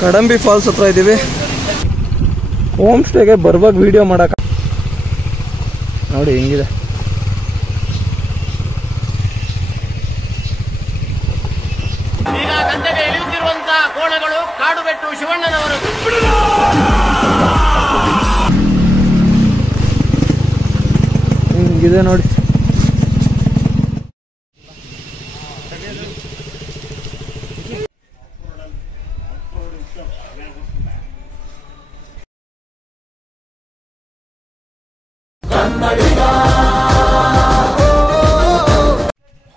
Kadambi falls ಹತ್ರ ಇದ್ದೀವಿ. Home ಸ್ಟೇಗೆ ಬರುವಾಗ ವಿಡಿಯೋ ಮಾಡಕ ನೋಡಿ ಹೆಂಗಿದೆ. ಈಗ ಗಂಟೆಗೆ ಇಳಿಯುತ್ತಿರುವಂತಹ ಕೋಣಗಳು ಕಾಡುಬೆಟ್ಟು ಶಿವಣ್ಣನವರು. ಹಿಂಗಿದೆ ನೋಡಿ.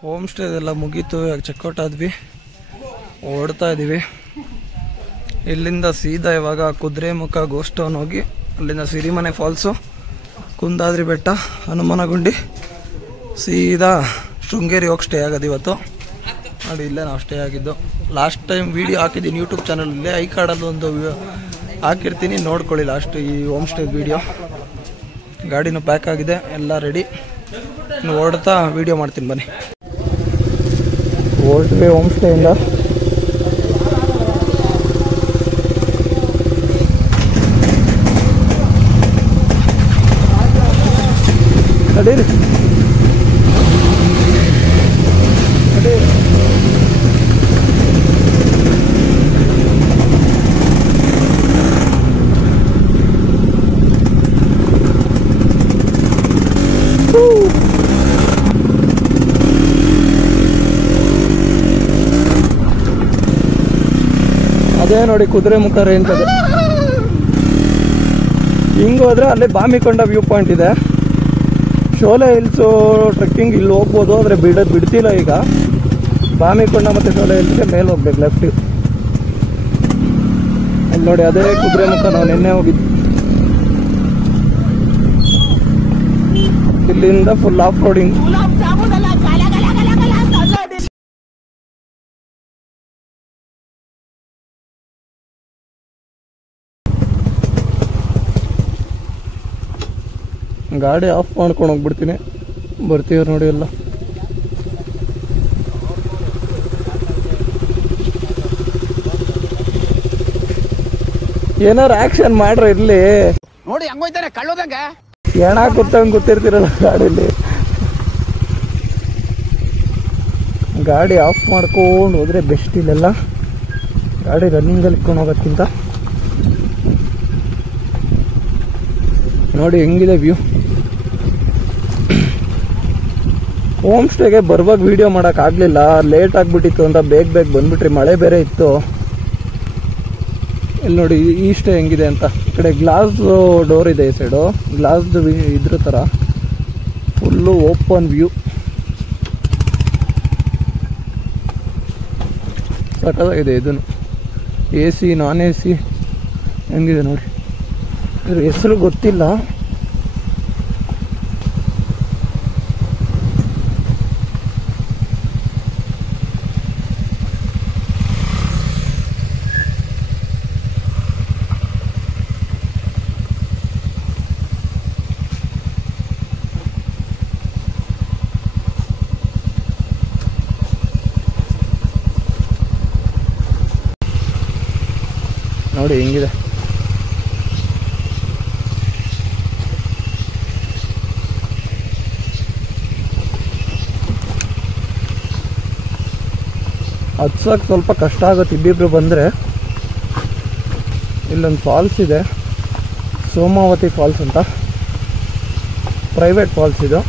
ಹೋಮ್ ಸ್ಟೇ ಎಲ್ಲ ಮುಗೀತು. ಚೆಕ್ಔಟ್ ಆದ್ವಿ, ಓಡ್ತಾ ಇದ್ದೀವಿ. ಇಲ್ಲಿಂದ ಸೀದಾ ಇವಾಗ ಕುದುರೆಮುಖ ಗೋಸ್ಟ್ ಟೌನ್ ಹೋಗಿ ಅಲ್ಲಿಂದ ಸಿರಿಮನೆ ಫಾಲ್ಸು, ಕುಂದಾದ್ರಿ ಬೆಟ್ಟ, ಹನುಮನಗುಂಡಿ, ಸೀದಾ ಶೃಂಗೇರಿ ಹೋಗಿ ಸ್ಟೇ ಆಗೋದು ಇವತ್ತು. ನೋಡಿ ಇಲ್ಲೇ ನಾವು ಸ್ಟೇ ಆಗಿದ್ದು. ಲಾಸ್ಟ್ ಟೈಮ್ ವಿಡಿಯೋ ಹಾಕಿದ್ದೀನಿ ಯೂಟ್ಯೂಬ್ ಚಾನಲ್. ಇಲ್ಲೇ ಐ ಕಾರ್ಡಲ್ಲಿ ಒಂದು ಹಾಕಿರ್ತೀನಿ, ನೋಡ್ಕೊಳ್ಳಿ ಲಾಸ್ಟ್ ಈ ಹೋಮ್ ಸ್ಟೇ ವಿಡಿಯೋ. ಗಾಡಿನೂ ಪ್ಯಾಕ್ ಆಗಿದೆ, ಎಲ್ಲ ರೆಡಿ. ಇನ್ನು ಓಡ್ತಾ ವಿಡಿಯೋ ಮಾಡ್ತೀನಿ ಬನ್ನಿ. ಹೊರಟ್ವಿ ಹೋಮ್ ಸ್ಟೇಯಿಂದ. ನಡೀರಿ ಅದೇ ನೋಡಿ ಕುದುರೆಮುಖ ರೇಂಜ್. ಅದು ಹಿಂಗೆ ಹೋದ್ರೆ ಅಲ್ಲಿ ಬಾಮಿಕೊಂಡ ವ್ಯೂ ಪಾಯಿಂಟ್ ಇದೆ. ಶೋಲೆ ಹಿಲ್ಸು ಟ್ರೆಕ್ಕಿಂಗ್ ಇಲ್ಲಿ ಹೋಗ್ಬೋದು, ಆದರೆ ಬಿಡ್ತಿಲ್ಲ ಈಗ. ಬಾಮಿಕೊಂಡ ಮತ್ತು ಶೋಲೆ ಹಿಲ್ಸ್ಗೆ ಮೇಲೆ ಹೋಗ್ಬೇಕು, ಲೆಫ್ಟ್. ಅಲ್ಲಿ ನೋಡಿ ಅದೇ ಕುದುರೆಮುಖ, ನಾವು ನಿನ್ನೆ ಹೋಗಿದ್ವಿ. ಇಲ್ಲಿಂದ ಫುಲ್ ಆಫ್ ರೋಡಿಂಗ್. ಗಾಡಿ ಆಫ್ ಮಾಡ್ಕೊಂಡು ಹೋಗ್ಬಿಡ್ತೀನಿ. ಬರ್ತೀವ್ರು ನೋಡಿ ಎಲ್ಲ. ಏನಾರು ಆಕ್ಷನ್ ಮಾಡ್ರ ಇರ್ಲಿ ನೋಡಿ, ಹಂಗೋಯ್ತಾನೆ ಕಳ್ಳೋದಂಗ ಏನ ಕೂತಂಗ್ ಗೊತ್ತಿರ್ತಿರಲ್ಲ ಗಾಡಿಲಿ. ಗಾಡಿ ಆಫ್ ಮಾಡ್ಕೊಂಡು ಹೋದ್ರೆ ಬೆಸ್ಟ್. ಇಲ್ಲೆಲ್ಲ ಗಾಡಿ ರನ್ನಿಂಗಲ್ಲಿ ಇಟ್ಕೊಂಡು ಹೋಗೋದ್ಕಿಂತ ನೋಡಿ ಹೆಂಗಿದೆ ವ್ಯೂ. ಹೋಮ್ ಸ್ಟೇಗೆ ಬರುವಾಗ ವಿಡಿಯೋ ಮಾಡೋಕ್ಕಾಗಲಿಲ್ಲ, ಲೇಟ್ ಆಗಿಬಿಟ್ಟಿತ್ತು ಅಂತ ಬೇಗ ಬಂದ್ಬಿಟ್ರಿ. ಮಳೆ ಬೇರೆ ಇತ್ತು. ಇಲ್ಲಿ ನೋಡಿ ಈ ಸ್ಟೇ ಹೆಂಗಿದೆ ಅಂತ. ಈ ಕಡೆ ಗ್ಲಾಸ್ ಡೋರ್ ಇದೆ, ಈ ಸೈಡು ಗ್ಲಾಸ್ದು ಇದ್ರ ಥರ ಫುಲ್ಲು ಓಪನ್ ವ್ಯೂ. ಸಖತ್ತಾಗಿದೆ. ಇದನ್ನು AC ನಾನ್ AC ಹೆಂಗಿದೆ ನೋಡಿ. ಇದ್ರ ಹೆಸರು ಗೊತ್ತಿಲ್ಲ. ನೋಡಿ ಹೆಂಗಿದೆ. ಹತ್ಸಕ್ಕೆ ಸ್ವಲ್ಪ ಕಷ್ಟ ಆಗುತ್ತೆ ಇಬ್ಬಿಬ್ರು ಬಂದರೆ. ಇಲ್ಲೊಂದು ಫಾಲ್ಸ್ ಇದೆ, ಸೋಮಾವತಿ ಫಾಲ್ಸ್ ಅಂತ, ಪ್ರೈವೇಟ್ ಫಾಲ್ಸ್ ಇದು.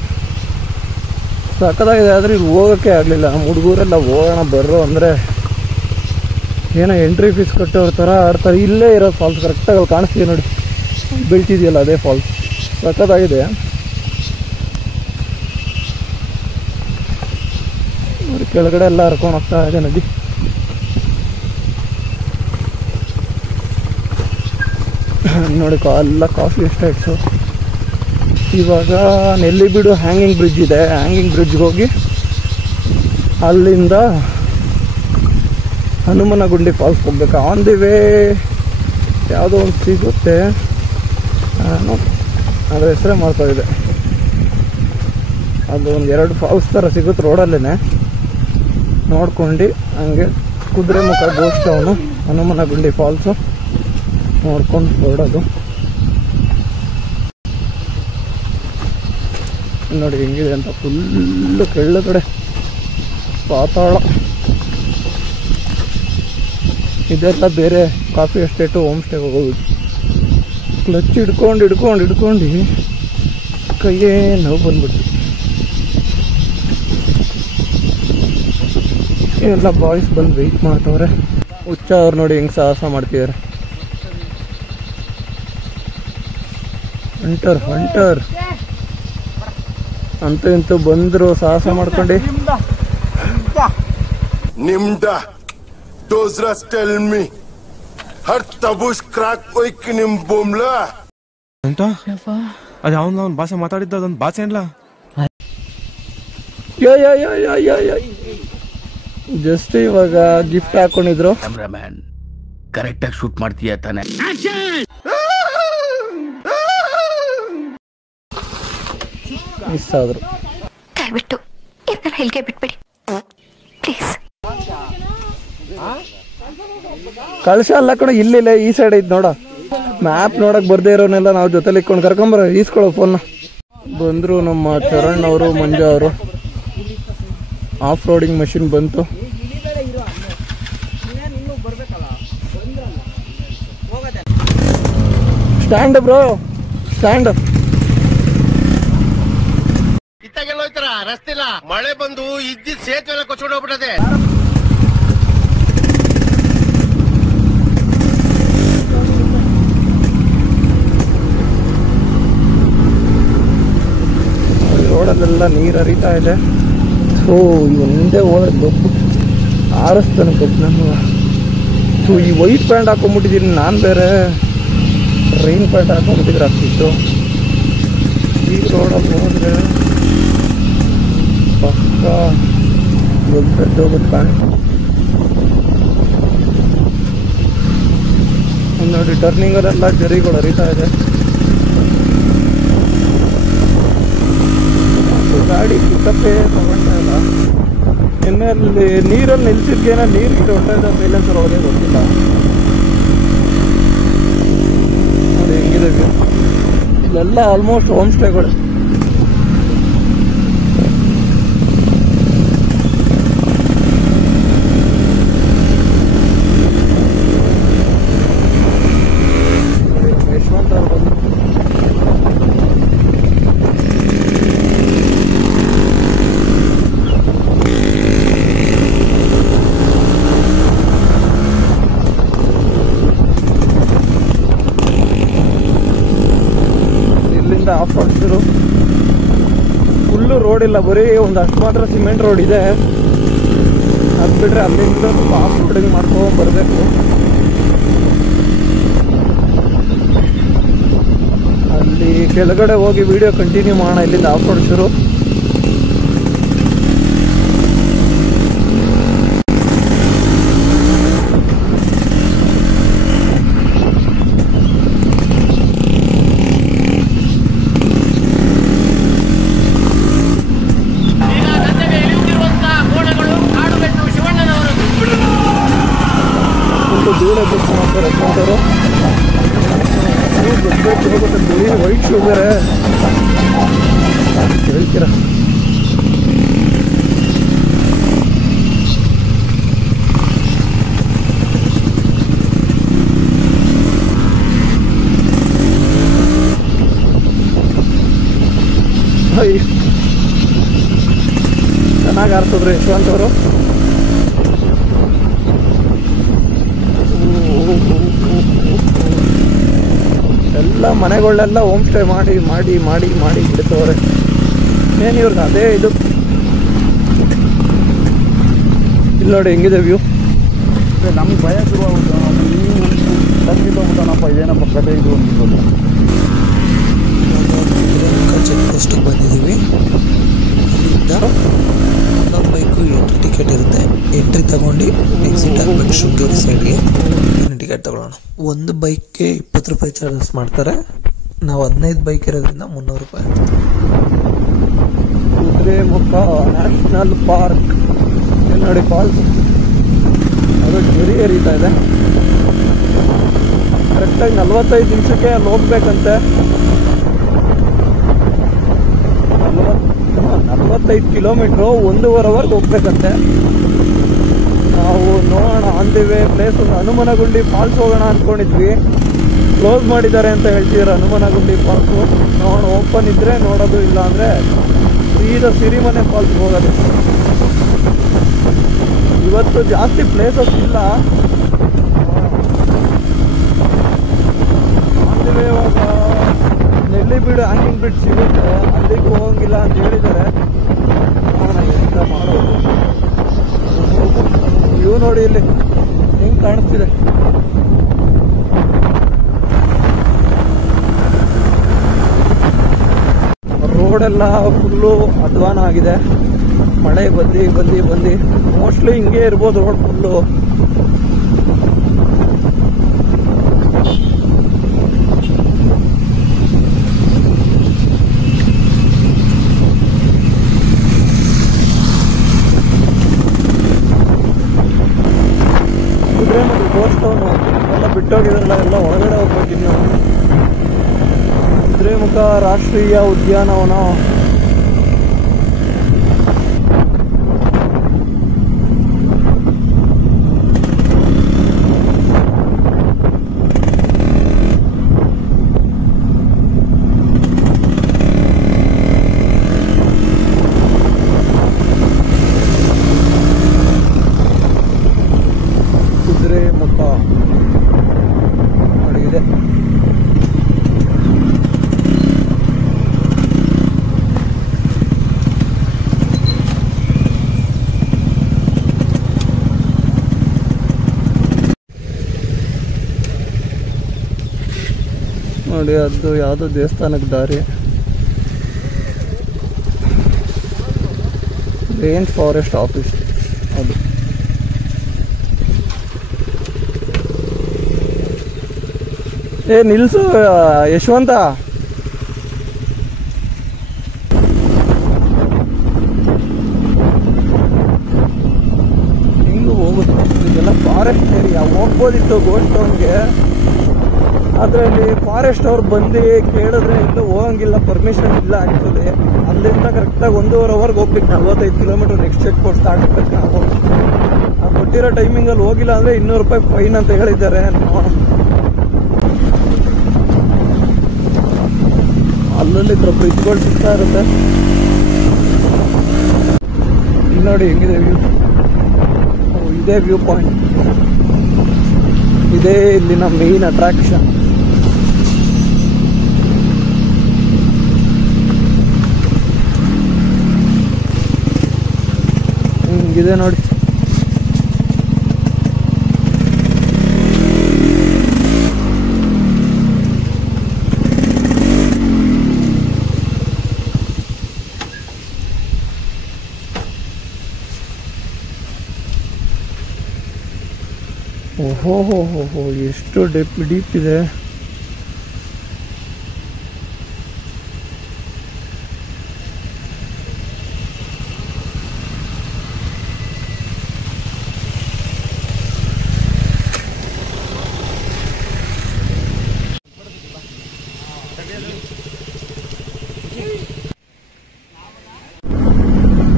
ಸಕ್ಕತ್ತಾಗಿದೆ. ಆದರೆ ಇಲ್ಲಿ ಹೋಗೋಕ್ಕೆ ಆಗಲಿಲ್ಲ. ನಮ್ಮ ಹುಡುಗರೆಲ್ಲ ಹೋಗೋಣ ಬರ್ರೋ ಅಂದರೆ ಏನೋ ಎಂಟ್ರಿ ಫೀಸ್ ಕಟ್ಟೋರ ಥರ ಆಡ್ತಾರೆ. ಇಲ್ಲೇ ಇರೋ ಫಾಲ್ಸ್ ಕರೆಕ್ಟಾಗಿ ಅಲ್ಲಿ ಕಾಣಿಸ್ತೀವಿ ನೋಡಿ, ಬೀಳ್ತಿದೆಯಲ್ಲ ಅದೇ ಫಾಲ್ಸ್. ಸಕ್ಕತ್ತಾಗಿದೆ. ನೋಡಿ ಕೆಳಗಡೆ ಎಲ್ಲ ಹರ್ಕೊಂಡು ಹೋಗ್ತಾ ಇದೆ ನದಿ. ನೋಡಿ ಎಲ್ಲ ಕಾಫಿ ಎಸ್ಟೇಟ್ಸು. ಇವಾಗ ನೆಲ್ಲಿಬೀಡು ಹ್ಯಾಂಗಿಂಗ್ ಬ್ರಿಡ್ಜ್ ಇದೆ. ಹ್ಯಾಂಗಿಂಗ್ ಬ್ರಿಡ್ಜ್ಗೆ ಹೋಗಿ ಅಲ್ಲಿಂದ ಹನುಮನಗುಂಡಿ ಫಾಲ್ಸ್ ಹೋಗ್ಬೇಕು. ಆನ್ ದಿ ವೇ ಯಾವುದೋ ಒಂದು ಸಿಗುತ್ತೆ, ಅದರ ಹೆಸರೇ ಮಾಡ್ತಾ ಇದೆ. ಅದು ಒಂದು 2 ಫಾಲ್ಸ್ ಥರ ಸಿಗುತ್ತೆ ರೋಡಲ್ಲೇ. ನೋಡ್ಕೊಂಡು ಹಂಗೆ ಕುದುರೆಮುಖ ಗೋಸ್ಟ್ ಟೌನು, ಹನುಮನಗುಂಡಿ ಫಾಲ್ಸು ನೋಡ್ಕೊಂಡು ಹೊರಡೋದು. ನೋಡಿ ಹೆಂಗಿದೆ ಅಂತ, ಫುಲ್ಲು ಕೆಳಗಡೆ ಪಾತಾಳ. ಇದೆಲ್ಲ ಬೇರೆ ಕಾಫಿ ಎಸ್ಟೇಟು, ಹೋಮ್ ಸ್ಟೇಗೆ ಹೋಗೋದು. ಕ್ಲಚ್ ಹಿಡ್ಕೊಂಡು ಕೈಯೇ ನೋವು ಬಂದ್ಬಿಟ್ಟು. ಎಲ್ಲ ಬಾಯ್ಸ್ ಬಂದು ವೆಯ್ಟ್ ಮಾಡ್ತವ್ರೆ. ಹುಚ್ಚ ಅವ್ರು ನೋಡಿ ಹೆಂಗೆ ಸಾಹಸ ಮಾಡ್ತಿದ್ದಾರೆ. ಹಂಟರ್ ಅಂತೂ ಇಂತೂ ಬಂದ್ರು ಸಾಹಸ ಮಾಡ್ಕೊಂಡು. ನಿಮ್ದ ಡೋಸ್ರಸ್ ಟೆಲ್ ಮಿ ಹರ್ ತಬೂಷ್ ಕ್ರಾಕ್ ಒಯ್ಕಿ ನಿಮ್ ಬೊಮ್ಲ ಅಂತ ಅದು ಅವ್ನ ಭಾಷೆ ಮಾತಾಡಿದ್ದ ಅದೊಂದು ಭಾಷೆ ಅಲ್ಲ. ಜಸ್ಟ್ ಇವಾಗ ಗಿಫ್ಟ್ ಹಾಕೊಂಡಿದ್ರು. ಕ್ಯಾಮ್ರಾಮ್ಯಾನ್ ಕರೆಕ್ಟ್ ಆಗಿ ಶೂಟ್ ಮಾಡ್ತೀಯ ತಾನೆ? ಮಿಸ್ ಆದ್ರು. ದಯವಿಟ್ಟು ಇದನ್ನ ಇಲ್ಲಿಗೆ ಬಿಟ್ಬಿಡಿ ಪ್ಲೀಸ್. ಕಳ್ಸ ಅಲ್ಲ ಕಣ, ಇಲ್ಲಿಲ್ಲ ಈ ಸೈಡ್ ಐತ್ ನೋಡ. ಮ್ಯಾಪ್ ನೋಡಕ್ ಬರ್ದೇ ಇರೋನೆಲ್ಲ ನಾವು ಜೊತೆಲಿ ಇಟ್ಕೊಂಡು ಕರ್ಕೊಂಬರ, ಈಸ್ಕೊಳ್ಳೋ ಫೋನ್. ಬಂದ್ರು ನಮ್ಮ ಚರಣ್ ಅವರು, ಮಂಜು ಅವರು. ಆಫ್ ರೋಡಿಂಗ್ ಮಷಿನ್ ಬಂತು. Stand bro, stand. ಇತ್ತಾಗೆಲ್ಲೋಯ್ತಾರ ರಸ್ತೆ ಇಲ್ಲ, ಮಳೆ ಬಂದು ಇದ್ದಿದ್ ಸೇತುವೆ ಎಲ್ಲ ಕೊಚ್ಕೊಂಡು ಹೋಗ್ಬಿಟ್ಟದೆ. ರೋಡಲ್ಲೆಲ್ಲ ನೀರು ಹರಿತಾ ಇದೆ. ಸೊ ಒಂದೇ ಹೋದ್ರೆ ಗೊಬ್ಬು ಆರಿಸ್ತಾನೆ ಗೊಬ್ಬು ನಾನು. ಸೊ ಈ ವೈಟ್ ಪ್ಯಾಂಟ್ ಹಾಕೊಂಡ್ಬಿಟ್ಟಿದ್ದೀನಿ ನಾನು, ಬೇರೆ ರೈನ್ ಪ್ಯಾಂಟ್ ಹಾಕೊಂಡ್ಬಿಟ್ಟಿದ್ರೆ ಆಗ್ತಿತ್ತು. ಈ ರೋಡಲ್ಲಿ ಹೋದ್ರೆ ಪಕ್ಕ ಹೋಗುತ್ತೆ ಪ್ಯಾಂಟ್. ನೋಡಿ ಟರ್ನಿಂಗಲ್ಲೆಲ್ಲ ಜರಿಗಳು ಹರಿತಾ ಇದೆ. ಗಾಡಿ ಪಿಕಪ್ಪೇ ತಗೊಳ್ತಾ ಇಲ್ಲ. ಇನ್ನಲ್ಲಿ ನೀರಲ್ಲಿ ನಿಲ್ಸಿದ್ಗೇನ ನೀರು ಗಿಡ ಹೊಡ್ತಾ ಇದೆ, ಸೈಲೆನ್ಸ್ ಒಳಗೆ ಗೊತ್ತಿಲ್ಲ. ನೋಡಿ ಹೆಂಗಿದೆ ವ್ಯೂ. ಇಲ್ಲೆಲ್ಲ ಆಲ್ಮೋಸ್ಟ್ ಹೋಮ್ ಸ್ಟೇಗಳು. ಯಶವಂತ ಅವ್ರು ಬಂದು ಆಫ್ ಹೊಡ್ತಿರು. ಫುಲ್ಲು ರೋಡ್ ಇಲ್ಲ, ಬರೀ ಒಂದಷ್ಟು ಮಾತ್ರ ಸಿಮೆಂಟ್ ರೋಡ್ ಇದೆ. ಅದು ಬಿಟ್ರೆ ಅಲ್ಲಿಂದ ಆಫ್ ರೋಡಿಂಗ್ ಮಾಡ್ಕೊಂಡು ಬರಬೇಕು. ಅಲ್ಲಿ ಕೆಳಗಡೆ ಹೋಗಿ ವಿಡಿಯೋ ಕಂಟಿನ್ಯೂ ಮಾಡೋಣ. ಇಲ್ಲಿಂದ ಆಫ್ ರೋಡ್ ಶುರು. ವೈಟ್ ಶೂ ಬೇರೆ ಹೇಳ್ತೀರ. ಚೆನ್ನಾಗಿ ಆಡ್ತಿದ್ರು ಯಶವಂತ್ ಅವರು. ಎಲ್ಲ ಮನೆಗಳನ್ನೆಲ್ಲ ಹೋಮ್ ಸ್ಟೇ ಮಾಡಿ ಮಾಡಿ ಮಾಡಿ ಮಾಡಿ ಬಿಡ್ತವ್ರೆ. ಏನು ಇವ್ರಿಗೆ ಅದೇ ಇದು. ಇಲ್ಲಿ ನೋಡಿ ಹೆಂಗಿದೆ ವ್ಯೂ. ನಮ್ಗೆ ಭಯ ಶುರುವಾಗುತ್ತೆ. ತಂಗಿದ್ದೋಗ್ಬಿಟ್ಟನಪ್ಪ, ಏನಪ್ಪ ಕತೆ ಇದು ಅನ್ಬೋದು. ಚೆಕ್ ಪೋಸ್ಟಿಗೆ ಬಂದಿದ್ದೀವಿ. ಇಲ್ಲಿಂದ ಒಂದೊಂದು ಬೈಕು ಎಂಟ್ರಿ ಟಿಕೆಟ್ ಇರುತ್ತೆ. ಎಂಟ್ರಿ ತಗೊಂಡು ಎಕ್ಸಿಟ್ ಆಗಬೇಕು ಶೃಂಗೇರಿ ಸೈಡ್ಗೆ. ಟಿಕೆಟ್ ತಗೊಳ್ಳೋಣ. ಒಂದು ಬೈಕ್ಗೆ 20 ರೂಪಾಯಿ ಚಾರ್ಜಸ್ ಮಾಡ್ತಾರೆ. ನಾವು 15 ಬೈಕ್ ಇರೋದ್ರಿಂದ 300 ರೂಪಾಯಿ. ಕುದುರೆಮುಖ ನ್ಯಾಷನಲ್ ಪಾರ್ಕ್ ನೋಡಿ ಫಾಲ್ಸ್. ಸರಿ ಹರಿತಾ ಇದೆ. ಕರೆಕ್ಟಾಗಿ 45 ನಿಮಿಷಕ್ಕೆ ಅಲ್ಲಿ ಹೋಗ್ಬೇಕಂತೆ. 45 ಕಿಲೋಮೀಟ್ರು 1.5 ಅವರ್ಗೆ ಹೋಗ್ಬೇಕಂತೆ. ನಾವು ನೋಡೋಣ ಅಂದಿವೆ ಪ್ಲೇಸ್. ಒಂದು ಹನುಮನಗುಂಡಿ ಫಾಲ್ಸ್ ಹೋಗೋಣ ಅಂದ್ಕೊಂಡಿದ್ವಿ, ಕ್ಲೋಸ್ ಮಾಡಿದ್ದಾರೆ ಅಂತ ಹೇಳ್ತಿದ್ದಾರೆ ಹನುಮನಗುಂಡಿ ಫಾಲ್ಸು. ನೋಡೋಣ, ಓಪನ್ ಇದ್ರೆ ನೋಡೋದು, ಇಲ್ಲ ಅಂದರೆ ಸೀದಾ ಸಿರಿಮನೆ ಫಾಲ್ಸ್ಗೆ ಹೋಗೋದು. ಇವತ್ತು ಜಾಸ್ತಿ ಪ್ಲೇಸಸ್ ಇಲ್ಲ. ಅಂದಿವೆ ಇವಾಗ ನೆಲ್ಲಿಬೀಡು ಹ್ಯಾಂಗಿಂಗ್ ಬ್ರಿಡ್ಜ್ ಸಿಗುತ್ತೆ, ಅಲ್ಲಿಗೆ ಹೋಗಂಗಿಲ್ಲ ಅಂತ ಹೇಳಿದ್ದಾರೆ. ನೋಡೋಣ ಎಂತ ಮಾಡೋದು. ವ್ಯೂ ನೋಡಿ ಇಲ್ಲಿ ಹೆಂಗ್ ಕಾಣಿಸ್ತಿದೆ. ರೋಡೆಲ್ಲ ಫುಲ್ಲು ಅಧ್ವಾನ ಆಗಿದೆ. ಮಳೆ ಬಂದು ಮೋಸ್ಟ್ಲಿ ಹಿಂಗೆ ಇರ್ಬೋದು ರೋಡ್ ಫುಲ್ಲು. ಕುದುರೆಮುಖ ಗೋಸ್ಟೌನು ಎಲ್ಲ ಬಿಟ್ಟೋಗಿದ್ರಲ್ಲ, ಎಲ್ಲ ಒಳಗಡೆ ಹೋಗ್ಬೇಕಿನ್ನು. ಕುದುರೆಮುಖ ರಾಷ್ಟ್ರೀಯ ಉದ್ಯಾನವನ. ಕುದುರೆಮುಖ ಅಡಗಿದೆ. ನೋಡಿ, ಅದು ಯಾವುದೋ ದೇವಸ್ಥಾನಕ್ಕೆ ದಾರಿ. ರೇಂಜ್ ಫಾರೆಸ್ಟ್ ಆಫೀಸ್ ಅದು. ನಿಲ್ಸು ಯಶವಂತ. ಹಿಂಗೂ ಹೋಗುದು. ಇದೆಲ್ಲ ಫಾರೆಸ್ಟ್ ಏರಿಯಾ, ಹೋಗ್ಬೋದಿತ್ತು ಗೋಸ್ಟ್ ಟೌನ್ಗೆ. ಅದರಲ್ಲಿ ಫಾರೆಸ್ಟ್ ಅವ್ರು ಬಂದು ಕೇಳಿದ್ರೆ ಇಲ್ಲೂ ಹೋಗಂಗಿಲ್ಲ, ಪರ್ಮಿಷನ್ ಇಲ್ಲ ಆ್ಯಕ್ಚುಲಿ. ಅಲ್ಲಿಂದ ಕರೆಕ್ಟಾಗಿ 1.5 ಅವರ್ಗೆ ಹೋಗ್ಬೇಕು. 45 ಕಿಲೋಮೀಟರ್ ನೆಕ್ಸ್ಟ್ ಚೆಕ್ ಪೋಸ್ಟ್ ಆಗಬೇಕು ನಾವು. ಕೊಟ್ಟಿರೋ ಟೈಮಿಂಗಲ್ಲಿ ಹೋಗಿಲ್ಲ ಅಂದರೆ 200 ರೂಪಾಯಿ ಫೈನ್ ಅಂತ ಹೇಳಿದ್ದಾರೆ. ಅಲ್ಲಲ್ಲಿ ಬ್ರಿಡ್ಜ್ಗಳು ಸಿಗ್ತಾ ಇರುತ್ತೆ. ಇಲ್ಲಿ ನೋಡಿ ಹೆಂಗಿದೆ ವ್ಯೂ. ಇದೇ ವ್ಯೂ ಪಾಯಿಂಟ್, ಇದೇ ಇಲ್ಲಿನ ಮೇನ್ ಅಟ್ರಾಕ್ಷನ್. ಹಿಂಗಿದೆ ನೋಡಿ. ಓಹೋ ಹೋ ಹೋ ಹೋ, ಎಷ್ಟು ಡೀಪ್ ಇದೆ.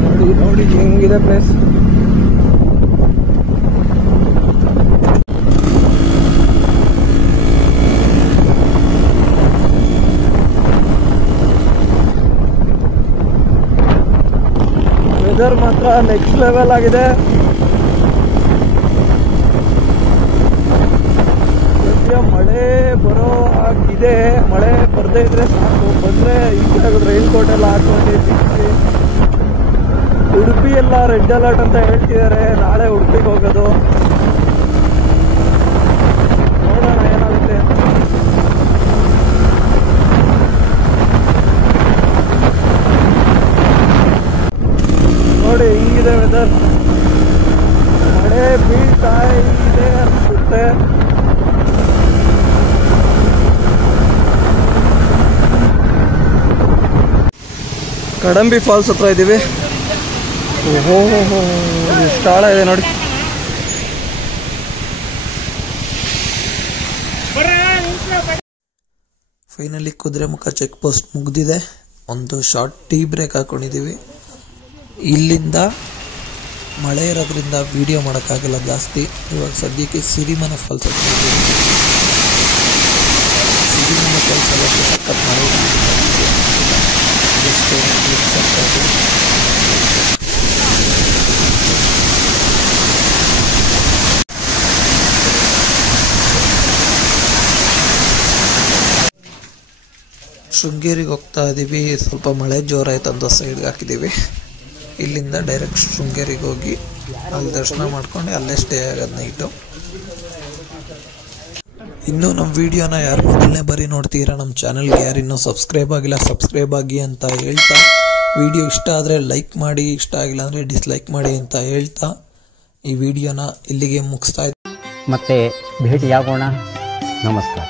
ನೋಡಿ ನೋಡಿ ಹೆಂಗಿದೆ ಪ್ಲೇಸ್. ವೆದರ್ ಮಾತ್ರ ನೆಕ್ಸ್ಟ್ ಲೆವೆಲ್ ಆಗಿದೆ. ಸದ್ಯ ಮಳೆ ಬರೋ ಆಗಿದೆ. ಮಳೆ ಬರದೇ ಇದ್ರೆ ಸಾಕು, ಬಂದ್ರೆ ಈಚೆ ಆಗೋದು. ರೈನ್ ಕೋಟ್ ಎಲ್ಲ ಹಾಕೊಂಡು ಸಿಕ್ಕಿ. ಉಡುಪಿ ಎಲ್ಲ ರೆಡ್ ಅಲರ್ಟ್ ಅಂತ ಹೇಳ್ತಿದ್ದಾರೆ. ನಾಳೆ ಉಡುಪಿಗೆ ಹೋಗೋದು, ನೋಡೋಣ ಏನಾಗುತ್ತೆ. ನೋಡಿ ಹಿಂಗಿದೆ ವೆದರ್. ಮಳೆ ಬೀಳ್ತಾ ಇದೆ ಅನ್ಸುತ್ತೆ. ಕಡಂಬಿ ಫಾಲ್ಸ್ ಹತ್ರ ಇದ್ದೀವಿ. ಓಹೋ ಎಷ್ಟು ಆಳ ಇದೆ ನೋಡಿ. ಫೈನಲಿ ಕುದುರೆಮುಖ ಚೆಕ್ ಪೋಸ್ಟ್ ಮುಗ್ದಿದೆ. ಒಂದು ಶಾರ್ಟ್ ಟೀ ಬ್ರೇಕ್ ಹಾಕೊಂಡಿದ್ದೀವಿ. ಇಲ್ಲಿಂದ ಮಳೆ ಇರೋದ್ರಿಂದ ವಿಡಿಯೋ ಮಾಡೋಕ್ಕಾಗಲ್ಲ ಜಾಸ್ತಿ. ಇವಾಗ ಸದ್ಯಕ್ಕೆ ಸಿರಿಮನೆ ಫಾಲ್ಸ್ ಸಿರಿಮನೆ ಫಾಲ್ಸ್ ಎಲ್ಲ ಸಖತ್ ಮಳೆ ಶೃಂಗೇರಿಗೆ ಹೋಗ್ತಾ ಇದ್ದೀವಿ. ಸ್ವಲ್ಪ ಮಳೆ ಜೋರಾಯ್ತು ಅಂತ ಸೈಡ್ಗೆ ಹಾಕಿದ್ದೀವಿ. ಇಲ್ಲಿಂದ ಡೈರೆಕ್ಟ್ ಶೃಂಗೇರಿಗೆ ಹೋಗಿ ಅಲ್ಲಿ ದರ್ಶನ ಮಾಡ್ಕೊಂಡು ಅಲ್ಲೇ ಸ್ಟೇ ಆಗೋದು ನೈಟು. ಇನ್ನೂ ನಮ್ಮ ವಿಡಿಯೋನ ಯಾರು ಮೊದಲನೇ ಬಾರಿ ನೋಡ್ತೀರಾ, ನಮ್ಮ ಚಾನಲ್ಗೆ ಯಾರು ಇನ್ನೂ ಸಬ್ಸ್ಕ್ರೈಬ್ ಆಗಿಲ್ಲ ಸಬ್ಸ್ಕ್ರೈಬ್ ಆಗಿ ಅಂತ ಹೇಳ್ತಾ, ವಿಡಿಯೋ ಇಷ್ಟ ಆದರೆ ಲೈಕ್ ಮಾಡಿ, ಇಷ್ಟ ಆಗಿಲ್ಲ ಅಂದರೆ ಡಿಸ್ಲೈಕ್ ಮಾಡಿ ಅಂತ ಹೇಳ್ತಾ ಈ ವಿಡಿಯೋನ ಇಲ್ಲಿಗೆ ಮುಗಿಸ್ತಾ ಇದ್ದೀನಿ. ಮತ್ತೆ ಭೇಟಿಯಾಗೋಣ. ನಮಸ್ಕಾರ.